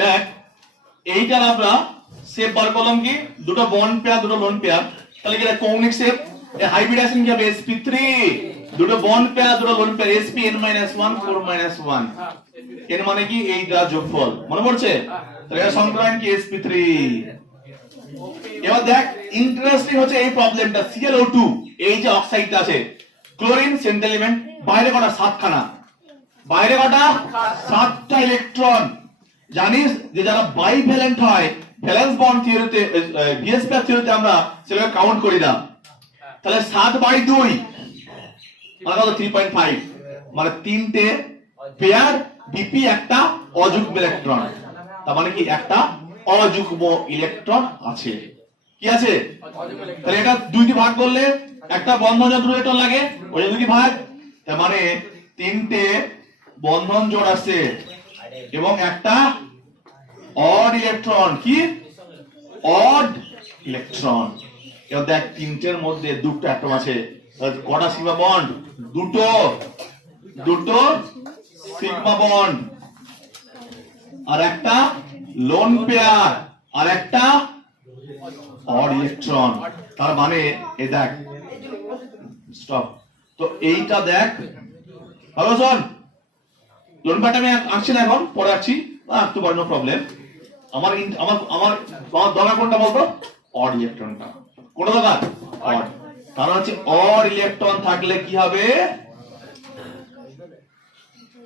দেখ এইটার আমরা শেপ বার করলাম কি দুটো বন্ড পেয়ার দুটো লোন পেয়ার, তাহলে কি এটা কৌণিক শেপ। এই হাইব্রিডাইজেশন কি হবে sp3, দুটো বন্ড পেয়ার দুটো লোন পেয়ার sp(n - 1 4 - 1) এর মানে কি এইটা যোগফল মনে পড়ছে, তাহলে এটা সংক্রান্ত কি sp3। এবার দেখ ইন্টারেস্টিং হচ্ছে এই প্রবলেমটা, ClO2 এই যে অক্সাইডটা আছে ক্লোরিন সেন্ট্রাল এলিমেন্ট, বাইরে কটা 7খানা, বাইরে কটা 7টা ইলেকট্রন। জানিস যে যারা বাইভ্যালেন্ট হয় ভ্যালেন্স বন্ড থিওরিতে বিএস পেয়ার থিওরিতে আমরা সেটাকে কাউন্ট করি না, তাহলে 7/2 মানে কত 3.5 মানে তিনটে পেয়ার বিপি একটা অযুগ্ম ইলেকট্রন, তার মানে কি একটা অযুগ্ম ইলেকট্রন আছে, কি আছে, তাহলে এটা দুই দিয়ে ভাগ করলে একটা বন্ধন জোড় ইলেকট্রন লাগে, ওই দুই ভাগ, তার মানে তিনটে বন্ধন জোড় আছে এবং একটা অড ইলেকট্রন, কি অড ইলেকট্রন। এবার দেখ তিনটের মধ্যে দুটো অ্যাটম আছে, কটা সিগমা বন্ড, দুটো সিগমা বন্ড, আর একটা লোন পেয়ার আর একটা অড ইলেকট্রন, তার মানে এই দেখ স্টপ। তো এইটা দেখ ভালো শোন, লোন পেয়ারটা আমি আঁকছি না এখন, পরে আঁকছি, আঁকতে পারি নো প্রবলেম। আমার আমার আমার দরকার কোনটা বলতো, অড ইলেকট্রনটা, কোনটা দরকার অড, কারণ হচ্ছে অড ইলেকট্রন থাকলে কি হবে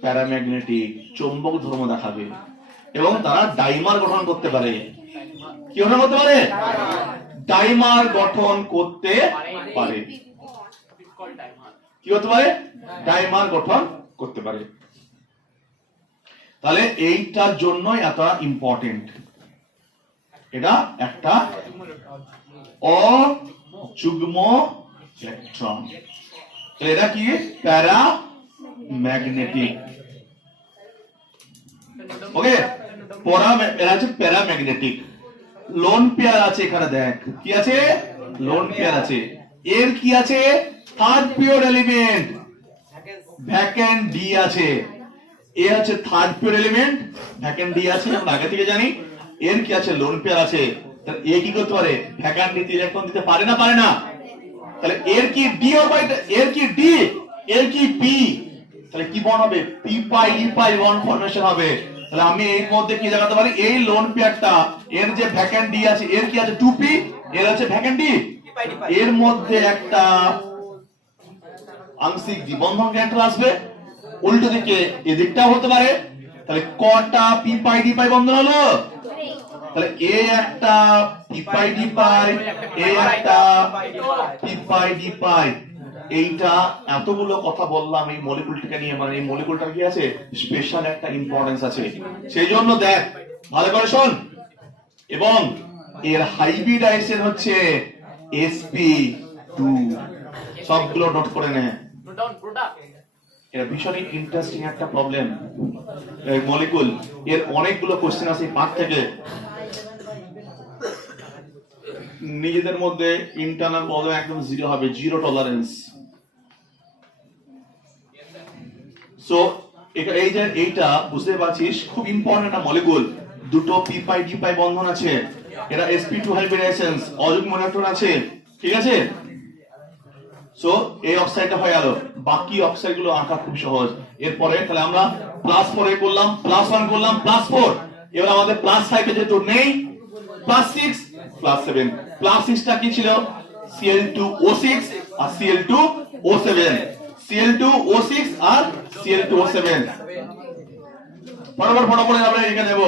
প্যারাম্যাগনেটিক চৌম্বক ধর্ম দেখাবে এবং তারা ডাইমার গঠন করতে পারে, কি গঠন করতে পারে, ডাইমার গঠন করতে পারে, কি করতে পারে, ডাইমার গঠন করতে পারে। তাহলে এইটার জন্যই এত ইম্পর্টেন্ট, এটা একটা অযুগ্ম ইলেকট্রন, এটা কি প্যারাম্যাগনেটিক, ওকে এরা হচ্ছে প্যারাম্যাগনেটিক। লোন পেয়ার আছে এখানে, দেখ কি আছে, লোন পেয়ার আছে, এর কি আছে third pure element vacant D আছে, এ আছে third pure element vacant D আছে, আমরা আগে থেকে জানি। এর কি আছে লোন পেয়ার আছে, তাহলে এ কি করতে পারে ভ্যাকেন্ট ডি ইলেকট্রন দিতে পারে না, পারে না, তাহলে এর কি ডি অরবিটাল, এর কি ডি, এর কি পি, তাহলে কি বন্ড হবে পি পাই ই পাই বন্ড ফর্মেশন হবে। তাহলে আমি এর মধ্যে কি দেখাতে পারি, এই লোন পেয়ারটা এর যে ভ্যাকেন্ট ডি আছে, এর কি আছে 2p, এর আছে ভ্যাকেন্ট ডি, এর মধ্যে একটা আংশিক দ্বিবন্ধন ক্যারেক্টার আসবে, উল্টো দিকে এদিকটাও হতে পারে, তাহলে কটা পি পাই ডি পাই বন্ধন হলো, তাহলে এ একটা পি পাই ডি পাই, এ একটা পি পাই ডি পাই। এইটা এতগুলো কথা বললাম এই মলিকুলটাকে নিয়ে, মানে এই মলিকুলটার কি আছে স্পেশাল একটা ইম্পর্টেন্স আছে, সেই জন্য দেখ ভালো করে শোন। এবং এর হাইব্রিডাইজেশন হচ্ছে sp2, সবগুলো নোট করে নে, এটা ভীষণই ইন্টারেস্টিং একটা প্রবলেম এই মলিকুল, এর অনেকগুলো কোশ্চেন আছে পাঠ থেকে, নিজেদের মধ্যে ইন্টারনাল প্রবলেম একদম জিরো হবে, জিরো টলারেন্স। সো এই যে এইটা বুঝতে পারছিস খুব ইম্পর্টেন্ট একটা মলিকুল, দুটো পি পাই ডি পাই বন্ধন আছে, এটা sp2 হাইব্রিডাইজেশন অযুগ্ম ইলেকট্রন আছে, ঠিক আছে। সো এই অক্সাইডটা হয়ে গেল, বাকি অক্সাইড গুলো আঁকা খুব সহজ। এরপরে তাহলে আমরা +4 এ করলাম, +1 করলাম, +4, এবার আমাদের +5 এ যেহেতু নেই, +6 +7, +6 টা কি ছিল Cl2O6 আর Cl2O7, Cl2O6 আর Cl2O7, ফটাফট আমরা লিখে দেব।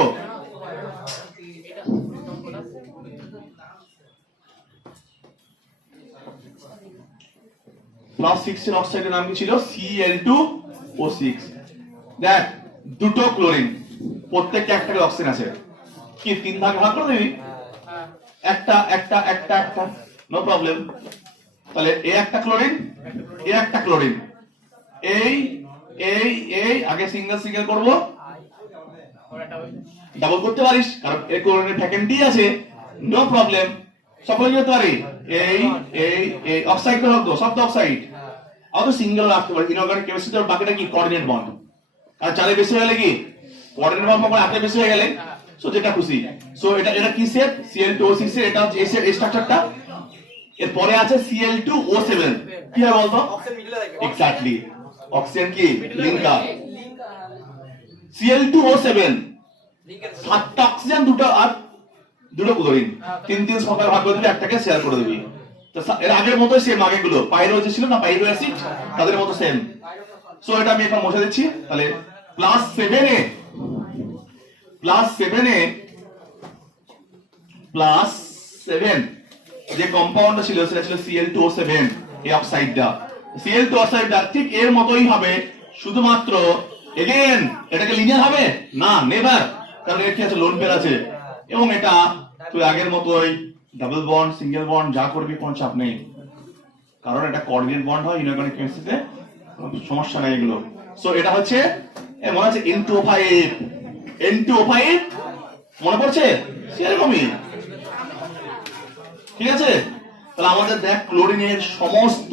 +6 এর অক্সাইডের নাম কি ছিল Cl2O6। দেখ দুটো ক্লোরিন, প্রত্যেকটা একটা করে অক্সিজেন আছে, কি তিন ভাগে ভাগ করে দিবি, একটা একটা একটা একটা নো প্রবলেম। তাহলে এ একটা ক্লোরিন, এ একটা ক্লোরিন, এই এই এই আগে সিঙ্গেল সিঙ্গেল করব, ডাবল করতে পারিস কারণ এই ক্লোরিনের ভ্যাকেন্ট ডি আছে, নো প্রবলেম, সকলে কি করতে পারি, এই এই এই অক্সাইড তো হলো সব অক্সাইড, আবার সিঙ্গেল রাখতে পারি। ইনঅর্গানিক কেমিস্ট্রিতে বাকিটা কি কোঅর্ডিনেট বন্ড, আর 4 এর বেশি হয়ে গেলে কি কোঅর্ডিনেট ফর্ম করে 8 এর বেশি হয়ে গেলে সো যেটা খুশি। সো এটা কি শেপ Cl2O6 এর, এটা হচ্ছে এই স্ট্রাকচারটা। এর পরে আছে Cl2O7, কি হয় বলতো? অক্সিজেন মিডলে থাকে এক্স্যাক্টলি, অক্সিজেন কি লিঙ্কার। Cl2O7 লিংকের 7টা অক্সিজেন, দুটো ক্লোরিন, 3 সংখ্যায় ভাগ করে দিবি, একটাকে শেয়ার করে দিবি। তো এর আগের মতই সেম, আগেগুলো পাইরো যে ছিল না, পাইরো অ্যাসিড, তাদের মতো সেম। সো এটা আমি এখন মুছে দিচ্ছি। তাহলে +7 এ +7 যে কম্পাউন্ডটা ছিল সেটা ছিল Cl2O7 এই অক্সাইডটা। Cl2 অক্সাইডটা ঠিক এর মতই হবে, শুধুমাত্র এগেইন এটাকে লিনিয়ার হবে না, নেভার, কারণ এর কি আছে লোন পেয়ার আছে, এবং এটা তুই আগের মতই ডাবল বন্ড সিঙ্গেল বন্ড যা করবি কোনো চাপ নেই, কারণ এটা কোঅর্ডিনেট বন্ড হয় ইনঅর্গানিক কেমিস্ট্রিতে, সমস্যা নেই এগুলো। সো এটা হচ্ছে মনে আছে N2O5 মনে পড়ছে সেরকমই, ঠিক আছে। তাহলে আমাদের দেখ ক্লোরিনের সমস্ত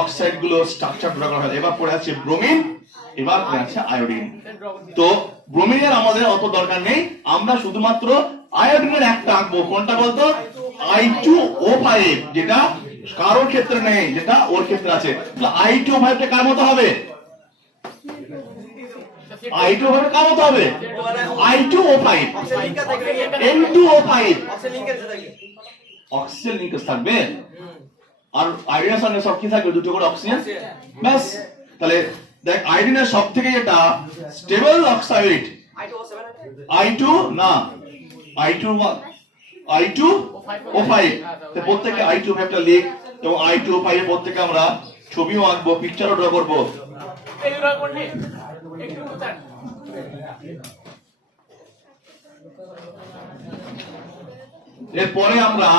অক্সাইড গুলো স্ট্রাকচার ড্র করা হয়। এবার পড়ে আছে ব্রোমিন, এবার পড়ে আছে আয়োডিন। তো ব্রোমিনের আমাদের অত দরকার নেই, আমরা শুধুমাত্র আয়োডিনের একটা আঁকবো। কোনটা বলতো? I2O5, যেটা কারোর ক্ষেত্রে নেই, যেটা ওর ক্ষেত্রে আছে। তাহলে I2O5 টা কার মতো হবে? I2O5 কার মতো হবে? I2O5 অক্সিজেন লিংকের থাকে N2O5 অক্সিজেন লিংকের থাকে অক্সিজেন লিংকেজ থাকবে, আর আয়োডিনের সঙ্গে সব কি থাকবে? দুটো করে অক্সিজেন, ব্যাস। তাহলে দেখ আয়োডিনের সবথেকে যেটা স্টেবল অক্সাইড I2O7 I2 না I2O5, তো প্রত্যেককে I2O5 টা লিখ, এবং I2O5 এর প্রত্যেককে আমরা ছবিও আঁকবো, পিকচারও ড্র করব। এরপরে আমরা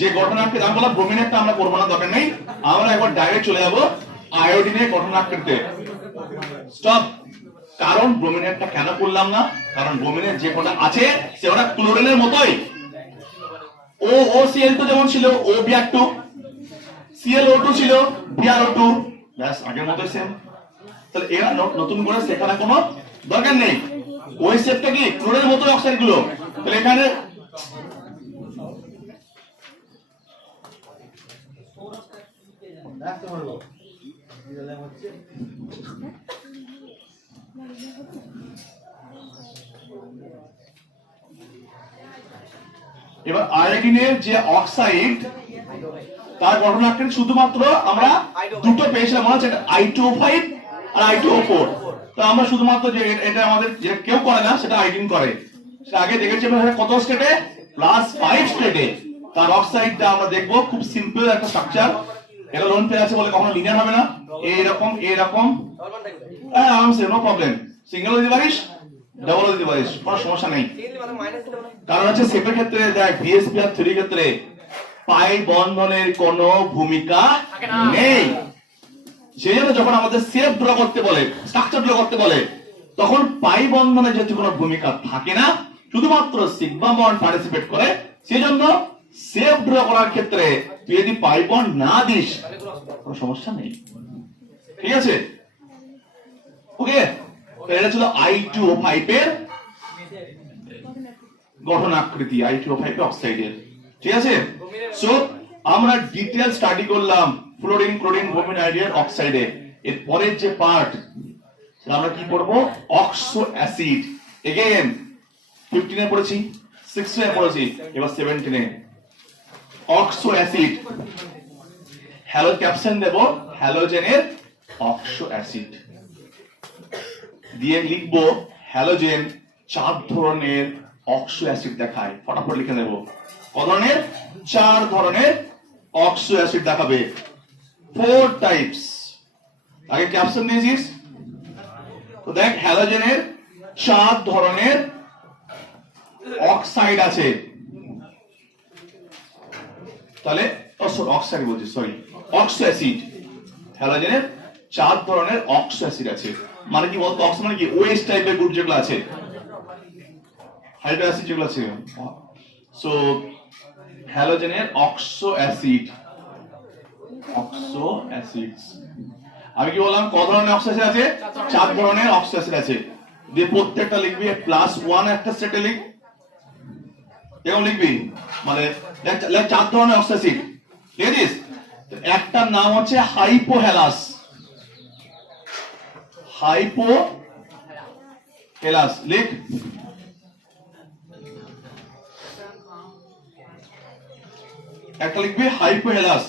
যে গঠনাঙ্কে আমি বললাম ব্রোমিনেরটা আমরা করবো না, দরকার নেই, আমরা একবার ডাইরেক্ট চলে যাব আয়োডিনের গঠনাঙ্কতে। স্টপ। কারণ ব্রোমিনেরটা কেন করলাম না? কারণ ব্রোমিনের যে কটা আছে সেটা ক্লোরিনের মতোই। OCl2 যেমন ছিল O-Br2, ClO2 ছিল Br2, ব্যাস আগের মতোই সেম। তাহলে এরা নতুন করে শেখার কোনো দরকার নেই। ওই শেপটা কি ক্লোরিনের মতোই অক্সাইড গুলো। তাহলে এখানে এবার আয়োডিনের যে অক্সাইড তার গঠনাঙ্কে শুধুমাত্র আমরা দুটো পেয়েছিলাম, মনে হচ্ছে I2O5 আর I2O4। তো আমরা শুধুমাত্র যে এটা আমাদের যে কেউ করে না সেটা আয়োডিন করে, সেটা আগে দেখেছি আমরা কত স্টেটে, +5 স্টেটে। তার অক্সাইডটা আমরা দেখবো খুব সিম্পল একটা স্ট্রাকচার। এটা লোন পেয়ার আছে বলে কখনো লিনিয়ার হবে না, এইরকম নরমাল থাকবে হ্যাঁ আরামসে, নো প্রবলেম। সিঙ্গেল দিতে পারিস, ডাবল দিতে পারিস, কোনো সমস্যা নেই। সিঙ্গেল মানে মাইনাস দিতে পারে কারণ হচ্ছে সেপের ক্ষেত্রে দেখ VSPR3 ক্ষেত্রে পাই বন্ধনের কোনো ভূমিকা নেই। সেই জন্য যখন আমাদের শেপ ড্র করতে বলে, স্ট্রাকচার ড্র করতে বলে, তখন পাই বন্ধনে যেহেতু কোনো ভূমিকা থাকে না, শুধুমাত্র সিগমা বন্ড পার্টিসিপেট করে, সেই জন্য শেপ ড্র করার ক্ষেত্রে তুই যদি পাই বন্ড না দিস কোনো সমস্যা নেই, ঠিক আছে। ওকে, এটা ছিল I2O5 এর গঠন আকৃতি, I2O5 অক্সাইডের, ঠিক আছে। সো আমরা ডিটেইল স্টাডি করলাম ফ্লোরিন, ক্লোরিন, ব্রোমিন, আয়োডিন, অক্সাইডে। এর পরের যে পার্ট সেটা আমরা কি করব? Oxo acid. এগেইন 15 এ পড়েছি, 16 এ পড়েছি, এবার 17 এ অক্সো অ্যাসিড। হ্যালো ক্যাপশন দেব হ্যালোজেনের অক্সো অ্যাসিড দিয়ে লিখবো হ্যালোজেন 4 ধরনের অক্সো অ্যাসিড দেখায়। ফটাফট লিখে দেব ক ধরনের? 4 ধরনের অক্সো অ্যাসিড দেখাবে, 4 টাইপস। আগে ক্যাপশন দিয়েছিস তো দেখ হ্যালোজেনের 4 ধরনের অক্সাইড আছে। তাহলে অক্সাইড বলছি, সরি, অক্সো অ্যাসিড। হ্যালোজেনের 4 ধরনের অক্সো অ্যাসিড আছে। মানে কি বলতো? অক্সো মানে কি? ওএইচ টাইপের গ্রুপ যেগুলো আছে, হাইড্রো অ্যাসিড যেগুলো আছে। সো হ্যালোজেনের অক্সো অ্যাসিড, অক্সো অ্যাসিডস। আমি কি বললাম ক ধরনের অক্সিজেন আছে? 4 ধরনের অক্সিজেন আছে। দিয়ে প্রত্যেকটা লিখবি +1 একটা সেটে লিখ, এরকম লিখবি, মানে 4 ধরনের অক্সিজেন, ঠিক আছে? একটার নাম হচ্ছে হাইপোহেলাস, হাইপোহেলাস লিখ। একটা লিখবি হাইপোহেলাস,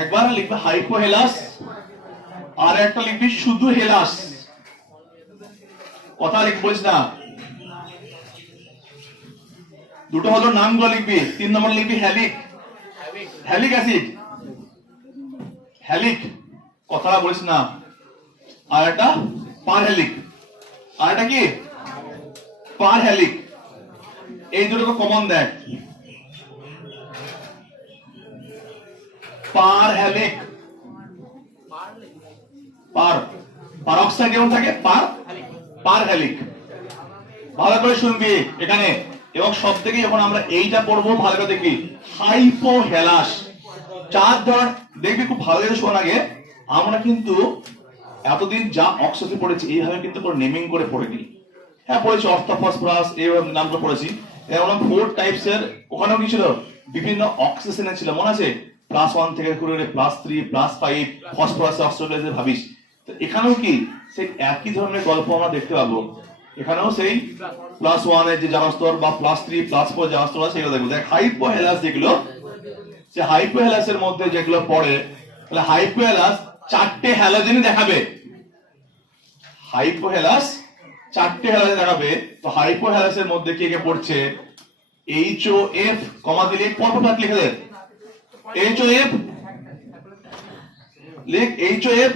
একবার লিখবি হাইপোহেলাস, আর একটা লিখবি শুধু হেলাস, কথা লিখবি না, দুটো হলো নামগুলো লিখবি। 3 নম্বর লিখবি হ্যালিক, হ্যালিক অ্যাসিড, হ্যালিক, কথাটা বলিস না। আর একটা পারহ্যালিক, আর একটা কি পারহ্যালিক, এই দুটোকে কমন দেখ, পারহ্যালিক, পারঅক্সাইড যেমন থাকে পারহ্যালিক। ভালো করে শুনবি এখানে, এবং সব থেকে যখন আমরা এইটা পড়বো ভালো করে দেখবি হাইপোহেলাস। 4 ধরনের দেখবি, খুব ভালো করে শোন। আগে আমরা কিন্তু এতদিন যা অক্সিজেন পড়েছি এইভাবে কিন্তু কোনো নেমিং করে পড়িনি। হ্যাঁ পড়েছি অর্থোফসফরাস, এইভাবে নামটা পড়েছি। এরকম 4 টাইপসের, ওখানেও কি ছিল বিভিন্ন অক্সিজেন ছিল, মনে আছে? +1 থেকে শুরু করে +3, +5 ফসফরাস অক্সাইড ভাবিস। তো এখানেও কি সেই একই ধরনের গল্প আমরা দেখতে পাবো। এখানেও সেই +1 এর যে জারস্তর বা +3, +4 জারস্তর আছে সেগুলো দেখবো। দেখ হাইপোহেলাস যেগুলো, সে হাইপোহেলাসের মধ্যে যেগুলো পড়ে, তাহলে হাইপোহেলাস 4টে হ্যালোজেন দেখাবে, হাইপোহেলাস 4টে হ্যালোজেন দেখাবে। তো হাইপোহেলাসের মধ্যে কে কে পড়ছে? HOF, কমা দিলে পরপর লিখে দে, HOF লিখ, HOF,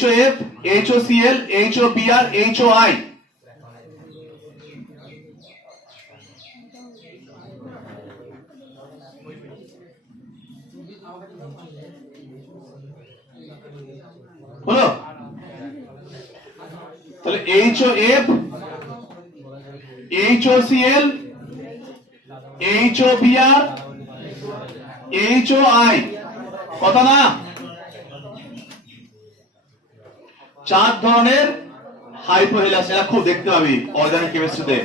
HOF, HOCl, HOBr, HOI। হলো? তাহলে HOF, HOCl, HOBr, HOI, কথা না? 4 ধরনের হাইপোহেলাস, এরা খুব দেখতে পাবি অর্গানিক কেমিস্ট্রিতে।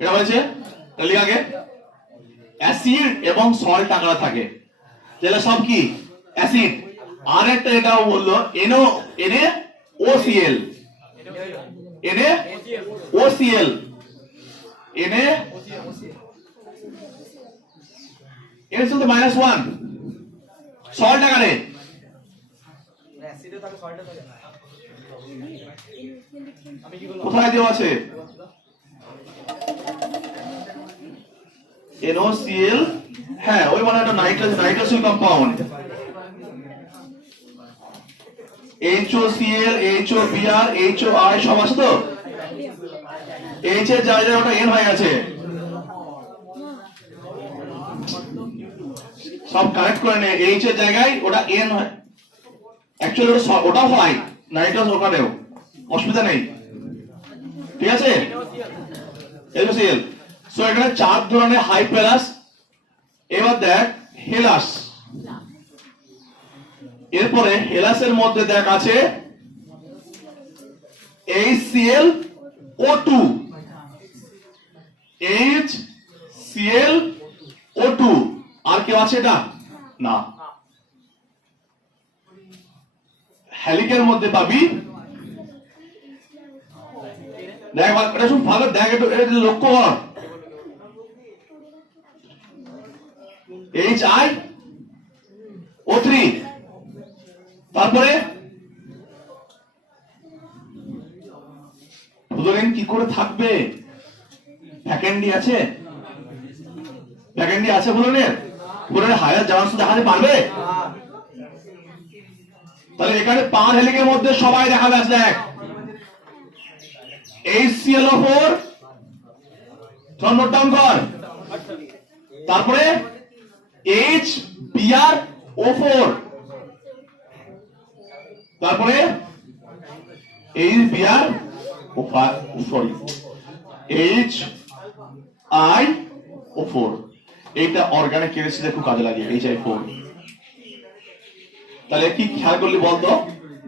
এটা বলেছে লিখ আগে, অ্যাসিড এবং সল্ট আকারে থাকে, যেটা সব কি অ্যাসিড। আর একটা এটাও বললো NaOCl, NaOCl, -1 সল্ট আকারে। অ্যাসিডে থাকে, সল্টে থাকে, কোথায় দেওয়া আছে? NaOCl, হ্যাঁ ওই মানে একটা nitrosyl compound. HOCl, HOBr, HOI সব আছে তো? H এর জায়গায় ওটা N হয়ে গেছে, সব কারেক্ট করে নে। H এর জায়গায় ওটা N হয়, অ্যাকচুয়ালি ওটাও হয় নাইট্রোস, ওখানেও অসুবিধা নেই, ঠিক আছে? HOCl। সো এখানে 4 ধরনের হাইপোহেলাস। এবার দেখ হেলাস, এরপরে হেলাসের মধ্যে দেখ আছে HClO2, HClO2, আর কেউ আছে এটা? না। হ্যালিকের মধ্যে পাবি, দেখ এটা শুন ভালো, দেখ একটু লক্ষ্য কর, HiO3, তারপরে ফ্লোরিন কি করে থাকবে? ভ্যাকেন্ডি আছে, ভ্যাকেন্ডি আছে ফ্লোরিনের, ফ্লোরিনের হায়ার জার্স দেখাতে পারবে? তাহলে এখানে পারহ্যালিকের মধ্যে সবাই দেখা যাচ্ছে, দেখ HClO4, নোট ডাউন কর, তারপরে HBrO4, তারপরে H B R O sorry H I O 4, এইটা অর্গানিক কেমিস্ট্রিতে খুব কাজে লাগে HI4। তাহলে কি খেয়াল করলি বলতো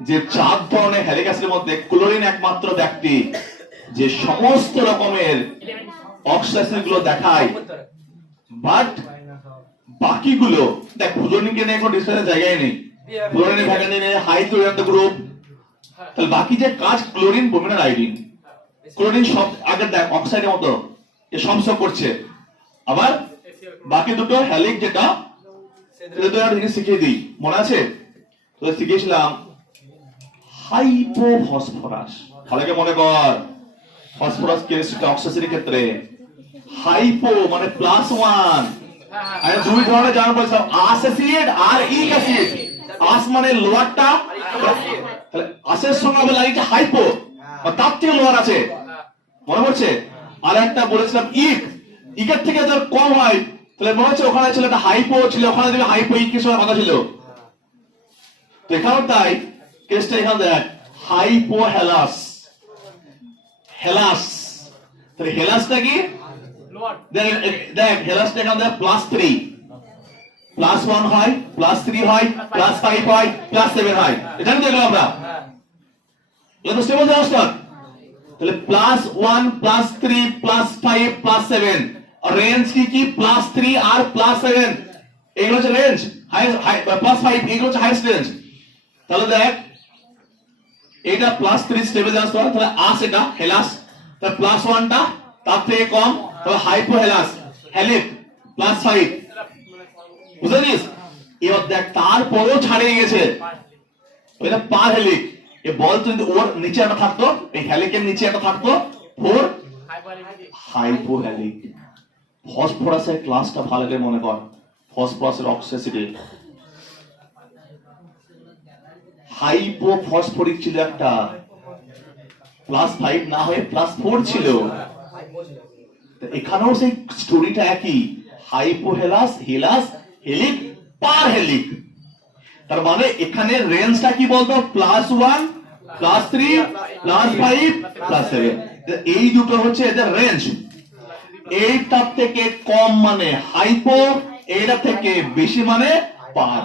যে 4 ধরনের হ্যালিক অ্যাসিডের মধ্যে ক্লোরিন একমাত্র ব্যক্তি যে সমস্ত রকমের অক্সিডেশন গুলো দেখায়, বাট বাকিগুলো দেখ ফ্লুরিনকে নিয়ে কোনো ডিসকাশনের জায়গায় নেই, ফ্লুরিনের ভ্যাকান্সি নেই, হাই ক্লোরিন গ্রুপ। তাহলে বাকি যে কাজ ক্লোরিন, ব্রোমিন আর আয়োডিন, ক্লোরিন সব আগে দেখ অক্সাইডের মতো এ সংযোগ করছে, আবার বাকি দুটো হ্যালিক যেটা সেটা তো আর জিনিস শিখিয়ে দিই, মনে আছে তো শিখিয়েছিলাম হাইপোফসফরাস। তাহলে মনে কর ফসফরাস কেমিস্ট্রি অক্সিজেনের ক্ষেত্রে হাইপো মানে +1, আর দুই ধরনের জানা বলছিলাম আস অ্যাসিড আর ইক অ্যাসিড। আস মানে লোয়ারটা, তাহলে আসের সঙ্গে আমরা লাগিয়েছি হাইপো, তার থেকে লোয়ার আছে, মনে পড়ছে। আর একটা বলেছিলাম ইক, ইকের থেকে যার কম হয় তাহলে মনে হচ্ছে ওখানে ছিল একটা হাইপো ছিল, ওখানে দেখবে হাইপো ইক এর সঙ্গে কথা ছিল। তো এখানেও তাই কেসটা এখানে দেখ হাইপোহেলাস, হেলাস, তাহলে হেলাসটা কি দেখ হেলাসটা এখানে দেখ +3, +1 হয়, +3 হয়, +5 হয়, +7 হয়, এটা কি দেখলাম আমরা, এটা তো স্টেবল অবস্থা। তাহলে +1 +3 +5 +7, রেঞ্জ কি +3 আর +7, এগুলো হচ্ছে রেঞ্জ, +5 এগুলো হচ্ছে হাইয়েস্ট রেঞ্জ। তাহলে দেখ এটা +3 স্টেবল অবস্থা, তাহলে আস এটা হেলাস, তাহলে +1 টা তার থেকে কম, তাহলে হাইপোহেলাস হ্যালিক +5, বুঝছিস। এবার দেখ তারপরও ছাড়িয়ে গেছে ওইটা পার হেলিক। এ বল যদি ওর নিচে একটা থাকতো, এই হেলিকের নিচে একটা থাকতো 4 হাইপোহেলিক। ফসফরাসের ক্লাসটা ভালো করে মনে কর, ফসফরাসের অক্সিসিটি হাইপোফসফরিক ছিল একটা, +5 না হয়ে +4 ছিল। এখানেও সেই স্টোরিটা একই, হাইপোহেলাস হেলাস হেলিক পার হেলিক। তার মানে এখানে রেঞ্জটা কি বলতো +1 +3 +5 +7, এই দুটো হচ্ছে এদের রেঞ্জ। এইটার থেকে কম মানে হাইপো, এইটা থেকে বেশি মানে পার।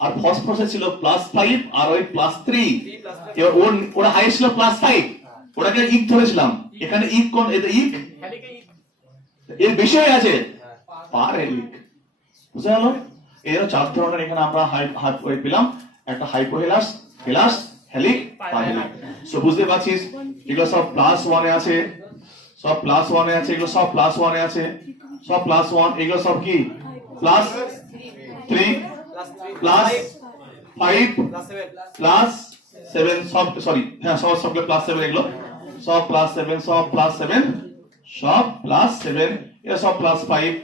আর ফসফরাসে ছিল +5 আর ওই +3, এবার ওরা হাইয়েস্ট ছিল +5, ওটাকে ইক ধরেছিলাম, এখানে ইক কোন এটা ইক এর বেশি হয়ে আছে পার হেলিক, বুঝা গেল। এর 4 ধরনের এখানে আমরা হাই পেলাম, একটা হাইপোহেলাস, হেলাস, হেলিক, পার হেলিক। সো বুঝতে পারছিস এগুলো সব +1 এ আছে, সব +1 এ আছে, এগুলো সব +1 এ আছে, সব +1, এগুলো সব কি +3 +5 +7 সব সরি হ্যাঁ সব সবগুলো +7, এগুলো সব +7 সব +7 সব +7, এটা সব +5,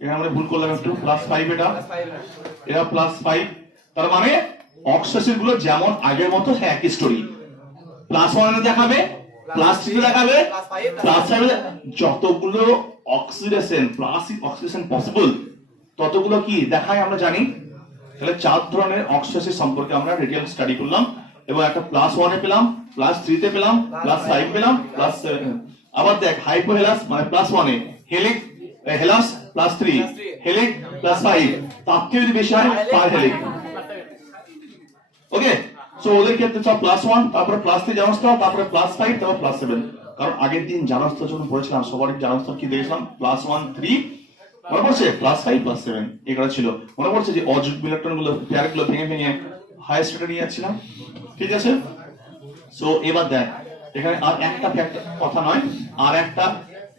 এখানে আমরা ভুল করলাম একটু, +5 এটা +5। তার মানে অক্সিজেন গুলো যেমন আগের মতো একই স্টোরি, +1 এ দেখাবে, +3 এ দেখাবে, +5 যতগুলো অক্সিডেশন অক্সিডেশন পসিবল ততগুলো কি দেখায় আমরা জানি। তাহলে 4 ধরনের অক্সিডেশন সম্পর্কে আমরা ডিটেইল স্টাডি করলাম, এবং একটা +1 এ পেলাম, +3 তে পেলাম, +5 পেলাম, +7। আবার দেখ হাইপোহেলাস মানে +1 এ, হেলিক হেলাস +3, হেলিক +5, তার থেকে যদি বেশি হয় পার হেলিক। ওকে, সো ওদের ক্ষেত্রে সব +1, তারপরে +3 জানাস, তারপরে +5, তারপর +7। কারণ আগের দিন জানাস যখন পড়েছিলাম সবারই জানাস কি দেখেছিলাম +1 3, মনে পড়ছে +5 +7 এগুলো ছিল, মনে পড়ছে যে অযুগ্ম ইলেকট্রন গুলো পেয়ার গুলো ভেঙে ভেঙে হাইয়েস্ট স্টেটে নিয়ে যাচ্ছিলাম, ঠিক আছে। সো এবার দেখ এখানে আর একটা ফ্যাক্টর কথা নয়, আর একটা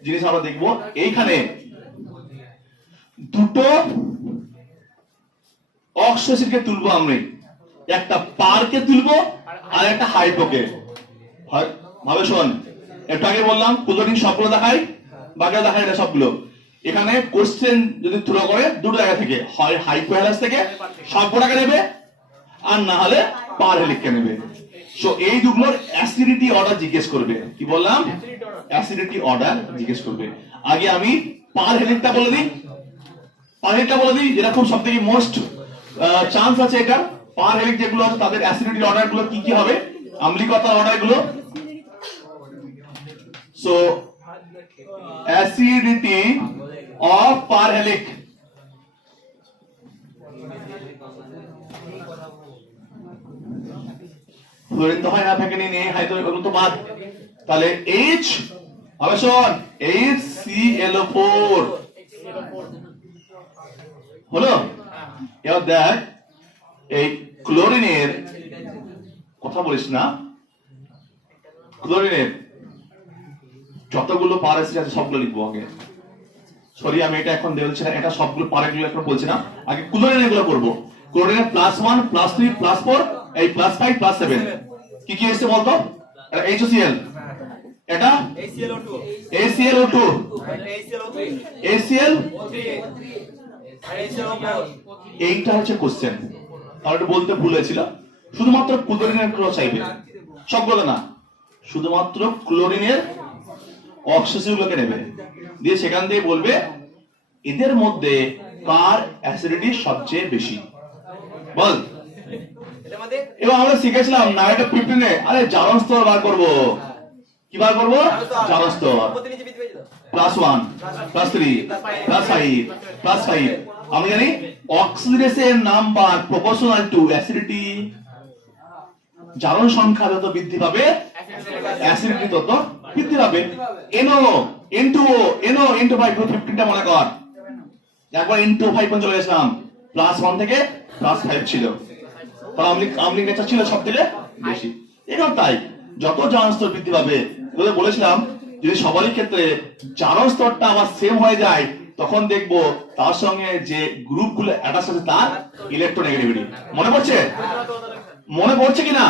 জিনিস আমরা দেখবো, এইখানে দুটো অক্সিজেনকে তুলবো আমরা, একটা পারকে তুলবো আর একটা হাইপোকে। ভাবে শোন, একটু আগে বললাম ক্লোরিন সবগুলো দেখায়, বাকিরা দেখায় না সবগুলো। এখানে কোশ্চেন যদি থ্রো করে দুটো জায়গা থেকে, হয় হাইপোহেলাস থেকে সবগুলোকে নেবে, আর না হলে পার হেলিককে নেবে। সো এই দুগুলোর অ্যাসিডিটি অর্ডার জিজ্ঞেস করবে, কি বললাম অ্যাসিডিটি অর্ডার জিজ্ঞেস করবে। আগে আমি পার হেলিকটা বলে দিই, পার হেলিকটা বলে দিই, যেটা খুব সবথেকে মোস্ট চান্স আছে এটা। পার হেলিক যেগুলো আছে তাদের অ্যাসিডিটি অর্ডার গুলো কি কি হবে আম্লিকতার অর্ডার গুলো। সো অ্যাসিডিটি অফ পারহেলিক, ফ্লোরিন তো হয় না, ভ্যাকেনি নেই, হাইড্রোজেন তো বাদ। তাহলে H হবে শোন HClO4 হলো। এবার দেখ এই ক্লোরিনের কথা বলিস না, ক্লোরিনের যতগুলো পার অ্যাসিড আছে সবগুলো লিখবো আগে। সরি আমি এটা এখন বলছি না, এটা সবগুলো পারগুলো এখন বলছি না, আগে ক্লোরিনের গুলো করবো। ক্লোরিনের +1 +3 +4 এই +5 +7 কি কি এসে বলতো? এটা HCl, এটা AClO2, AClO2, ACl, এইটা হচ্ছে কোশ্চেন। আর এটা বলতে ভুলেছিলাম, শুধুমাত্র ক্লোরিনের গুলো চাইবে, সবগুলো না, শুধুমাত্র ক্লোরিনের অক্সিজেন গুলোকে নেবে, দিয়ে সেখান দিয়ে বলবে এদের মধ্যে কার অ্যাসিডিটি সবচেয়ে বেশি বল। এবার আমরা শিখেছিলাম নাইট্রো 15 এ আরে জারণ স্তর বার করব। কি বার করব? জারণ স্তর। +1 +3 +5 +5 আমরা জানি oxidation number proportional to acidity. জারণ সংখ্যা যত বৃদ্ধি পাবে অ্যাসিডিটি তত বৃদ্ধি পাবে। NO N2O NO N2 5 15টা মনে কর, একবার N2 5 পর্যন্ত চলে গেছিলাম, +1 থেকে +5 ছিল, তাহলে আমলিক নেচার ছিল সব থেকে বেশি। এটাও তাই, যত জারণ স্তর বৃদ্ধি পাবে, বলেছিলাম যদি সবারই ক্ষেত্রে জারণ স্তরটা আবার সেম হয়ে যায় তখন দেখবো তার সঙ্গে যে গ্রুপগুলো অ্যাটাচ আছে তার ইলেকট্রোনেগেটিভিটি মনে পড়ছে, মনে পড়ছে কিনা?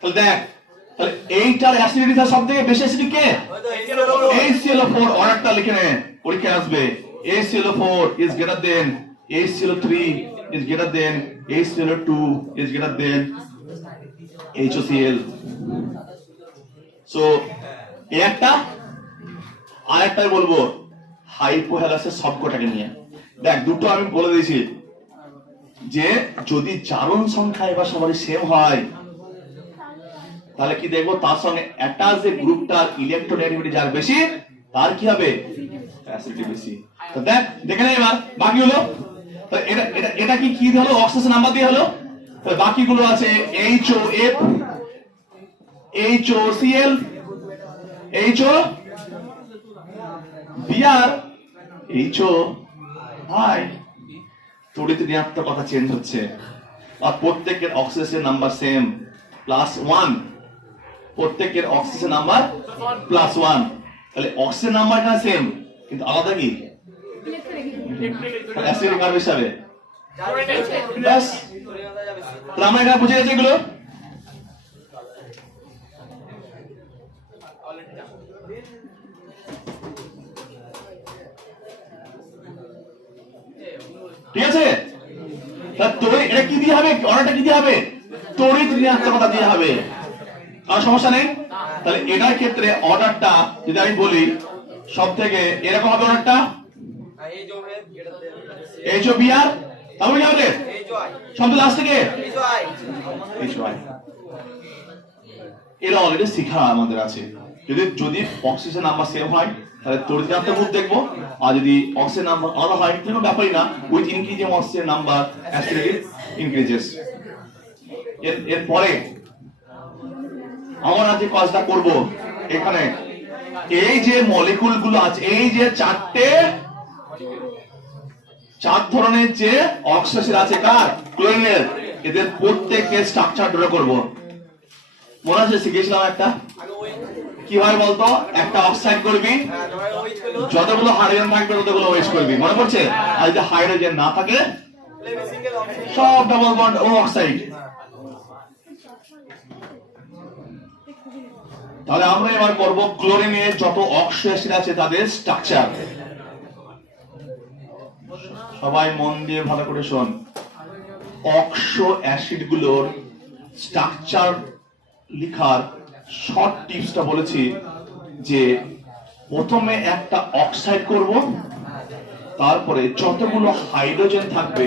তাহলে দেখ, তাহলে এইটার অ্যাসিডিটি সব থেকে বেশি অ্যাসিডিক কে? HClO4। অর্ডারটা লিখে নে, পরীক্ষায় আসবে। HClO4 is greater than HClO3 is greater than HClO2 is greater than HCl। So এই একটা, আরেকটাই বলবো হাইপোহ্যালাসের সবকটাকে নিয়ে। দেখ দুটো আমি বলে দিয়েছি যে যদি জারণ সংখ্যা এবার সবারই সেম হয় তাহলে কি দেখবো তার সঙ্গে অ্যাটাচ যে গ্রুপটার ইলেকট্রোনেগেটিভিটি যার বেশি তার কি হবে? অ্যাসিডিটি বেশি। তো দেখ দেখে নে এবার বাকি হলো, তো এটা এটা এটা কি কি হলো? অক্সিজেন নাম্বার দিয়ে হলো। তো বাকিগুলো আছে HOF HOCl HO Br HO ভাই তড়িৎ ঋণাত্মক কথা চেঞ্জ হচ্ছে, আর প্রত্যেকের অক্সিজেন নাম্বার সেম +1, প্রত্যেকের অক্সিজেন নাম্বার +1, তাহলে অক্সিজেন নাম্বারটা সেম কিন্তু আলাদা কি অ্যাসিডিক কার্ভ হিসাবে। বাস তাহলে আমরা এখানে বুঝে গেছি এগুলো। ঠিক আছে, এটা কি দিয়ে হবে? অর্ডারটা কি দিয়ে হবে? তড়িৎ ঋণাত্মকতা দিয়ে হবে, আর সমস্যা নেই। তাহলে এটার ক্ষেত্রে অর্ডারটা যদি আমি বলি সব থেকে এরকম হবে অর্ডারটা HOBr, তাহলে কি হবে? শব্দ লাস্ট থেকে HOI। এরা অলরেডি শিখা আমাদের আছে, যদি যদি অক্সিজেন নাম্বার সেম হয় তাহলে তড়িৎ ঋণাত্মক গ্রুপ দেখবো, আর যদি অক্সিজেন নাম্বার আলাদা হয় কোনো ব্যাপারই না, with increasing oxygen number acidity increases. এরপরে আমরা যে কাজটা করব এখানে এই যে মলিকুল গুলো আছে, এই যে চার ধরনের যে অক্সিজেন আছে কার? ক্লোরিনের, এদের প্রত্যেকের স্ট্রাকচার ড্র করব। মনে আছে শিখেছিলাম একটা, কি হয় বলতো? একটা অক্সাইড করবি, যতগুলো হাইড্রোজেন থাকবে ততগুলো ওএইচ করবি, মনে পড়ছে? আর যদি হাইড্রোজেন না থাকে সব ডাবল বন্ড ও অক্সাইড। তাহলে আমরা এবার করব ক্লোরিনের যত অক্সো অ্যাসিড আছে তাদের স্ট্রাকচার। সবাই মন দিয়ে ভালো করে শোন, অক্সো অ্যাসিড গুলোর স্ট্রাকচার লেখার শর্ট টিপসটা বলেছি যে প্রথমে একটা অক্সাইড করব, তারপরে যতগুলো হাইড্রোজেন থাকবে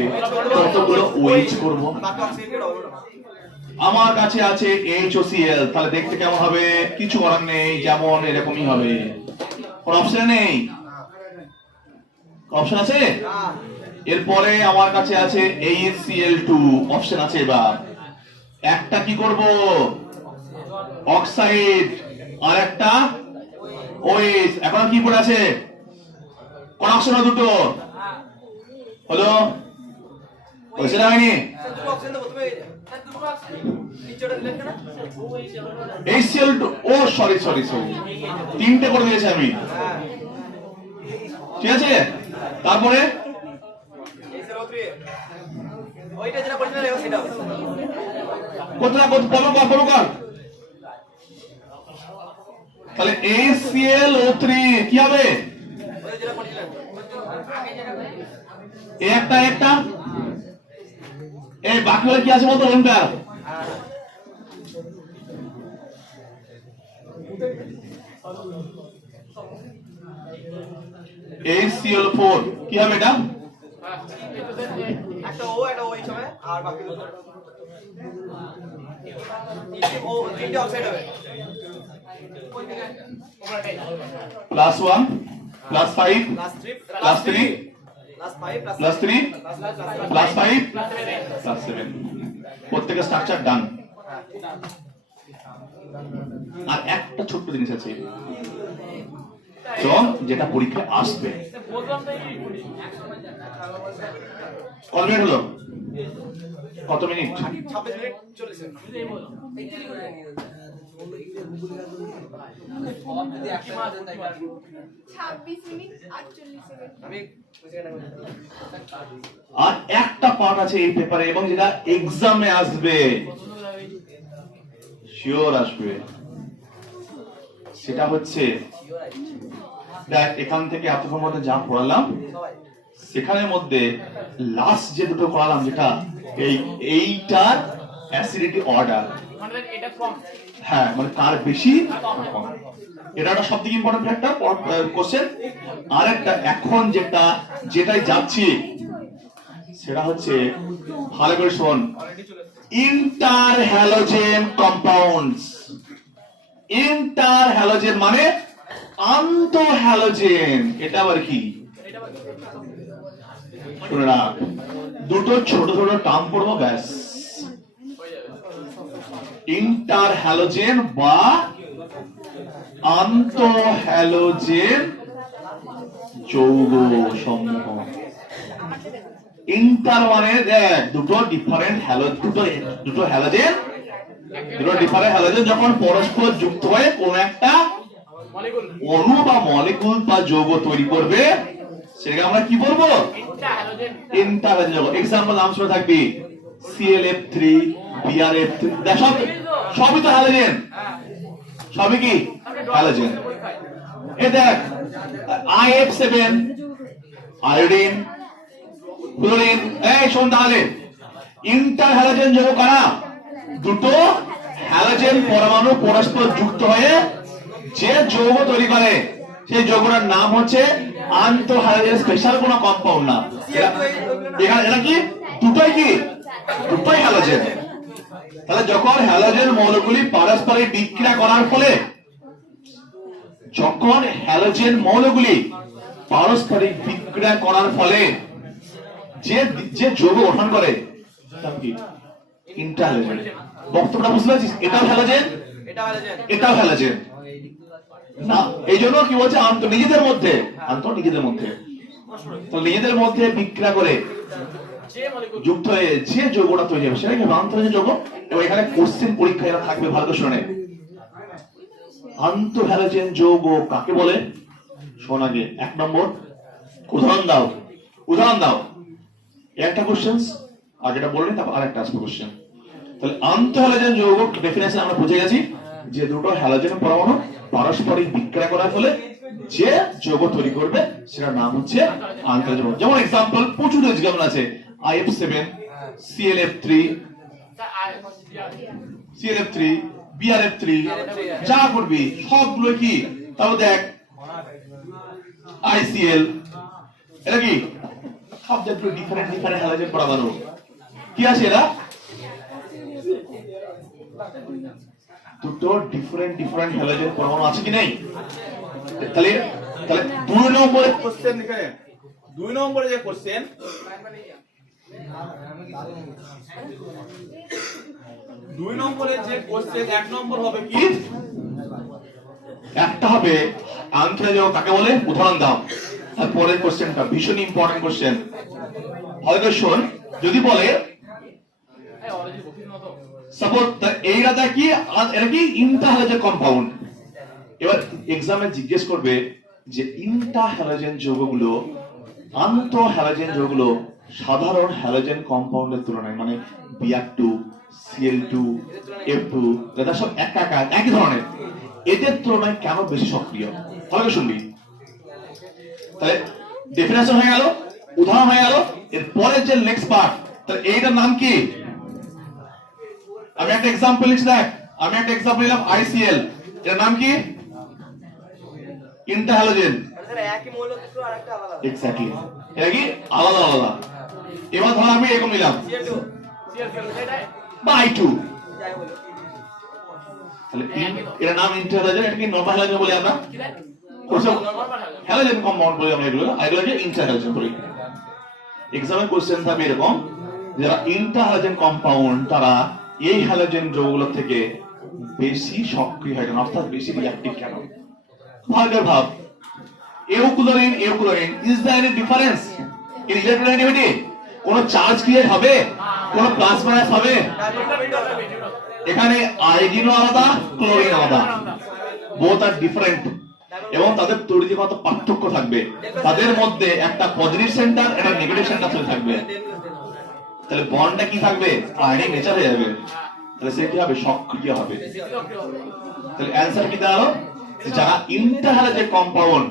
ততগুলো ওএইচ করব। আমার কাছে আছে HOCl, তাহলে দেখতে কেমন হবে? কিছু করার নেই, যেমন এরকমই হবে। কোন অপশন নেই? অপশন আছে? এরপরে আমার কাছে আছে AlCl2, অপশন আছে। এবার একটা কি করব? অক্সাইড, আর একটা OH। এখন কি পড়ে আছে? কোন অপশন দুটো হলো? হয়েছে না হয়নি? দুটো অপশন তো প্রথমে নিচেটা দিলেন কেন? HCl2, ও সরি, তিনটে করে দিয়েছি আমি, হ্যাঁ ঠিক আছে। তারপরে ওইটা যেটা পড়ছিলেন এবার সেটা হবে। কোথায় বলো কর। তাহলে HClO3 কি হবে? ওই যেটা পড়ছিলেন একটা এই বাকি হলে কি আছে বলতো? ওনটা HCl4 কি হবে? এটা একটা ও একটা ওই হবে আর বাকি দুটো ও তিনটে অক্সাইড হবে। +1 +5 +3 +3 +5 +7, প্রত্যেকটা স্ট্রাকচার ডান। আর একটা ছোট্ট জিনিস আছে যেটা পরীক্ষায় আসবে। কত মিনিট হলো? কত মিনিট? 26 minute 40 second. আমি আর একটা পার্ট আছে এই পেপারে, এবং যেটা এক্সামে আসবে, শিওর আসবে, সেটা হচ্ছে দেখ এখান থেকে এতক্ষণ মধ্যে যা পড়ালাম সেখানের মধ্যে লাস্ট যে দুটো করালাম, যেটা এইটার অ্যাসিডিটি অর্ডার, হ্যাঁ মানে কার বেশি কম, এটা একটা সবথেকে ইম্পর্টেন্ট ফ্যাক্টর কোশ্চেন। আর একটা এখন যেটাই যাচ্ছি সেটা হচ্ছে, ভালো করে শোন, ইন্টারহ্যালোজেন কম্পাউন্ডস। ইন্টারহ্যালোজেন মানে আন্তঃহ্যালোজেন। এটা আবার কি? শুনে না, দুটো ছোট টার্ম পড়বো, ব্যাস। ইন্টারহ্যালোজেন বা আন্তঃহ্যালোজেন যৌগ সমূহ। ইন্টার মানে দেখ দুটো ডিফারেন্ট হ্যালোজেন যখন পরস্পর যুক্ত হয়ে কোন একটা অণু বা মলিকুল বা যৌগ তৈরি করবে, সেটাকে আমরা কি বলবো? ইন্টারহ্যালোজেন যৌগ। এক্সাম্পল নাম শুনে থাকবি, ClF3, BrF3, দেখ সবই তো হ্যালোজেন, সবই কি হ্যালোজেন। এই দেখ IF7, আয়োডিন, ক্লোরিন। এই শোন তাহলে, ইন্টারহ্যালোজেন যৌগ কারা? দুটো হ্যালোজেন পরমাণু পরস্পর যুক্ত হয়ে যে যৌগ তৈরি করে, সেই যৌগটার নাম হচ্ছে আন্তঃহ্যালোজেন। স্পেশাল কোনো কম্পাউন্ড না এটা কি? দুটোই হ্যালোজেন। তাহলে যখন হ্যালোজেন মৌলগুলি পারস্পরিক বিক্রিয়া করার ফলে, যে যৌগ গঠন করে ইন্টারহ্যালোজেন। বক্তব্যটা বুঝতে পারছিস? এটাও হ্যালোজেন, এটাও হ্যালোজেন না। এই জন্য কি বলছে? নিজেদের মধ্যে তো নিজেদের মধ্যে বিক্রিয়া করে যুক্ত হয়ে যে যৌগটা তৈরি হবে সেটাকে আন্তঃহ্যালোজেন যৌগ। এবং এখানে কোশ্চেন পরীক্ষায় এরা থাকবে, ভালো করে শুনে। আন্তঃহ্যালোজেন যৌগ কাকে বলে? শোন আগে, 1 নম্বর উদাহরণ দাও। একটা কোশ্চেন আগেটা বললেন, তারপর আরেকটা আসবে কোশ্চেন। তাহলে আন্তঃহ্যালোজেন যৌগ ডেফিনেশন আমরা বুঝে গেছি, যে দুটো হ্যালোজেন পরমাণু পারস্পরিক বিক্রিয়া করার ফলে যে যৌগ তৈরি করবে সেটার নাম হচ্ছে আন্তঃহ্যালোজেন যৌগ। যেমন এক্সাম্পল প্রচুর এক্সাম্পল আছে, IF7, ClF3, BrF3, যা করবি সবগুলো কি? তারপর দেখ ICl, এটা কি? সবগুলো ডিফারেন্ট হ্যালোজেন পরমাণু। কি আছে এরা? দুটো ডিফারেন্ট হ্যালোজেন পরমাণু আছে কি নেই? তাহলে তাহলে 2 নম্বরের কোশ্চেন এখানে 2 নম্বরে যে কোশ্চেন 2 নম্বরে যে কোশ্চেন 1 নম্বর হবে কি? একটা হবে আনসার যে কাকে বলে উদাহরণ দাও। আর পরের কোশ্চেনটা ভীষণ ইম্পর্টেন্ট কোশ্চেন। হয়তো শোন, যদি বলে সাপোজ এইটা কি এটা কি ইন্টারহ্যালোজেন কম্পাউন্ড, এবার এক্সামে জিজ্ঞেস করবে যে ইন্টারহ্যালোজেন যৌগগুলো আন্তঃহ্যালোজেন যৌগগুলো সাধারণ হ্যালোজেন কম্পাউন্ডের তুলনায় মানে Br2 Cl2 F2 এটা সব একই ধরনের, এদের তুলনায় কেন বেশি সক্রিয়? ভালো শুনবি। তাহলে ডেফিনেশন হয়ে গেল, উদাহরণ হয়ে গেল, এরপরে যে নেক্সট পার্ট, তাহলে এইটার নাম কি? আমি একটা এক্সাম্পল লিখছি, দেখ আমি একটা এক্সাম্পল নিলাম ICl, এর নাম কি? ইন্টারহ্যালোজেন। স্যার একই মৌলত্ব আর একটা আলাদা। এক্স্যাক্টলি, এটা কি আলাদা আলাদা। এবার ধর আমি এরকম নিলাম CO2 এটাই বা I2, যাই বলো। তাহলে এর নাম ইন্টারহ্যালোজেন, এটা কি নরমাল হ্যালোজেন বলি আমরা? কি রে? ওসব হ্যালোজেন কম্পাউন্ড বলি আমরা, এগুলোকে ইন্টারহ্যালোজেন বলি। এক্সামের কোশ্চেন থাকবে এরকম, যারা ইন্টারহ্যালোজেন কম্পাউন্ড তারা এই হ্যালোজেন যৌগগুলো থেকে বেশি সক্রিয় হয় কেন, অর্থাৎ বেশি রিঅ্যাক্টিভ কেন? ভাব ইউক্লোরিন is there any difference in electronegativity? কোন চার্জ ক্রিয়েট হবে, কোন প্লাস মাইনাস হবে? এখানে আয়োডিনও আলাদা, ক্লোরিন আলাদা, বোথ আর ডিফারেন্ট, এবং তাদের তড়িৎগত পার্থক্য থাকবে। তাদের মধ্যে একটা পজিটিভ সেন্টার, একটা নেগেটিভ সেন্টার থাকবে। তাহলে বন্ডটা কি থাকবে? আয়নিক নেচার হয়ে যাবে। তাহলে সে কি হবে? সক্রিয় হবে। তাহলে অ্যানসার কি দাঁড়ালো? যারা ইন্টারহ্যালোজেন কম্পাউন্ড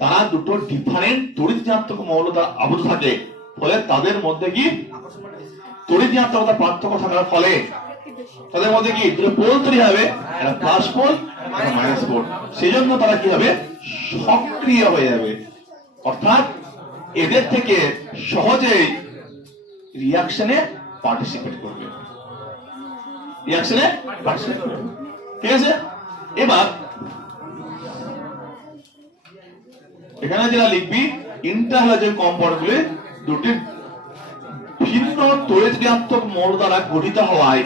তারা দুটো ডিফারেন্ট তড়িৎ ঋণাত্মক মৌল দ্বারা আবদ্ধ থাকে, ফলে তাদের মধ্যে কি তড়িৎ ঋণাত্মকতার পার্থক্য থাকার ফলে তাদের মধ্যে কি দুটো পোল তৈরি হবে, একটা প্লাস পোল একটা মাইনাস পোল। সেই জন্য তারা কি হবে? সক্রিয় হয়ে যাবে, অর্থাৎ এদের থেকে সহজেই রিঅ্যাকশনে পার্টিসিপেট করবে, ঠিক আছে? এবার এখানে যেটা লিখবি, ইন্টারহ্যালোজেন কম্পাউন্ডগুলি দুটি ভিন্ন তড়িৎ ঋণাত্মক মৌল দ্বারা গঠিত হওয়ায়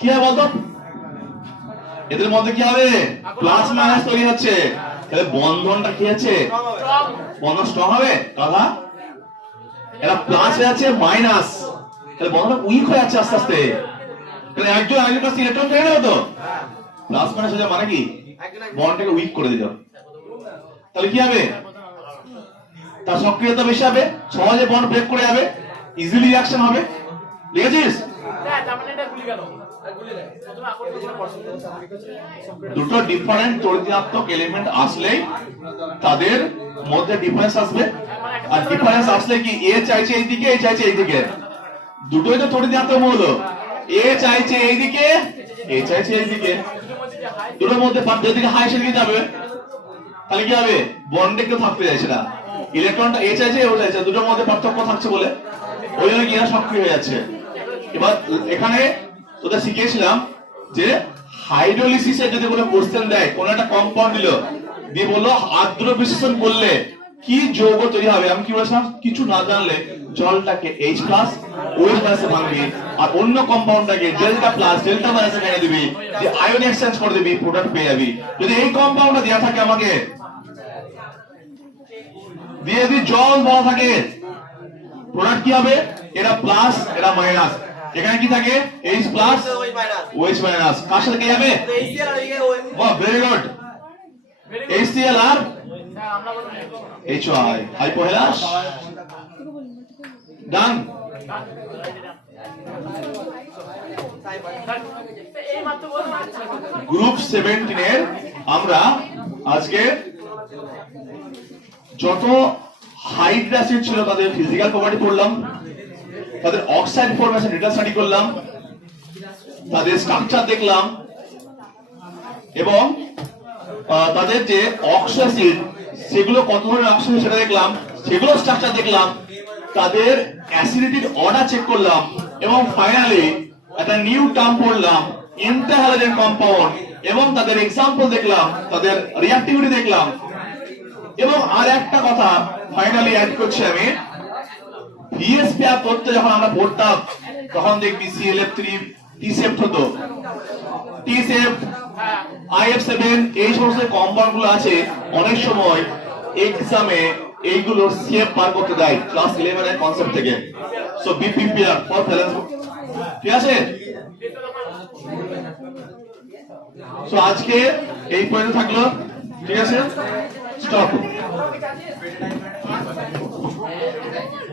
কি হবে বলতো? এদের মধ্যে কি হবে? প্লাস মাইনাস তৈরি হচ্ছে, তাহলে বন্ধনটা কি আছে? বন্ধন স্ট্রং হবে। কথা এরা প্লাস হয়ে আছে মাইনাস, তাহলে বন্ধনটা উইক হয়ে যাচ্ছে আস্তে আস্তে। তাহলে একজন আরেকজনের কাছে ইলেকট্রন পেয়ে নেবে তো, প্লাস মাইনাস হয়ে যাওয়া মানে কি বন্ডটাকে উইক করে দিল। তাহলে কি হবে? তার সক্রিয়তা বেশি হবে, সহজে বন্ড ব্রেক করে যাবে, ইজিলি রিঅ্যাকশন হবে। লিখেছিস? দুটো ডিফারেন্ট তড়িৎ ঋণাত্মক এলিমেন্ট আসলেই তাদের মধ্যে ডিফারেন্স আসবে, আর ডিফারেন্স আসলে কি এ চাইছে এইদিকে, এ চাইছে এইদিকে, দুটোই তো তড়িৎ ঋণাত্মক মৌল, এ চাইছে এইদিকে, এ চাইছে এইদিকে, দুটোর মধ্যে যেদিকে হাই সেদিকে যাবে। তাহলে কি হবে? বন্ডে কেউ থাকতে চাইছে না, ইলেকট্রনটা এ চাইছে ও চাইছে, দুটোর মধ্যে পার্থক্য থাকছে বলে ওই জন্য কি সক্রিয় হয়ে যাচ্ছে। এবার এখানে তোদের শিখিয়েছিলাম যে হাইড্রোলিসিসে যদি কোনো কোশ্চেন দেয়, কোন একটা কম্পাউন্ড দিল, দিয়ে বললো আর্দ্র বিশ্লেষণ করলে কি যৌগ তৈরি হবে, আমি কি বলেছিলাম? কিছু না জানলে জলটাকে H+ OH- এ ভাঙবি, আর অন্য কম্পাউন্ডটাকে ডেল্টা প্লাস ডেল্টা মাইনাসে ভেঙে দিবি, দিয়ে আয়ন এক্সচেঞ্জ করে দিবি, প্রোডাক্ট পেয়ে যাবি। যদি এই কম্পাউন্ডটা দেওয়া থাকে আমাকে, দিয়ে যদি জল দেওয়া থাকে, প্রোডাক্ট কি হবে? এটা প্লাস এটা মাইনাস, এখানে কি থাকে? H+ OH-, কার সাথে কে যাবে? বাহ, ভেরি গুড, HCl আর HY, হাইপোহেলাস। ডান। গ্রুপ 17 এর আমরা আজকে যত হাইড্রাসিড ছিল তাদের ফিজিক্যাল প্রপার্টি পড়লাম, তাদের অক্সাইড ফরমেশন ডেটা স্টাডি করলাম, তাদের স্ট্রাকচার দেখলাম এবং তাদের যে অক্সিজেন সেগুলো কত ধরনের অক্সিজেন সেটা দেখলাম, সেগুলো স্ট্রাকচার দেখলাম, তাদের অ্যাসিডিটির অর্ডার চেক করলাম এবং ফাইনালি একটা নিউ টার্ম পড়লাম ইন্টারহ্যালোজেন কম্পাউন্ড এবং তাদের এক্সাম্পল দেখলাম, তাদের রিঅ্যাক্টিভিটি দেখলাম। এবং আর একটা কথা ফাইনালি অ্যাড করছি আমি, ভিএস পেয়ার করতে যখন আমরা পড়তাম তখন দেখবি ClF3 T-সেপ্ট হতো, T-সেপ্ট IF7 এই সমস্ত কম্পাউন্ড গুলো আছে, অনেক সময় এক্সামে এইগুলো শেপ বার করতে দেয় ক্লাস 11 এর কনসেপ্ট থেকে। So B prepare for balance. ঠিক আছে, সো আজকে এই পর্যন্ত থাকলো। ঠিক আছে, স্টপ।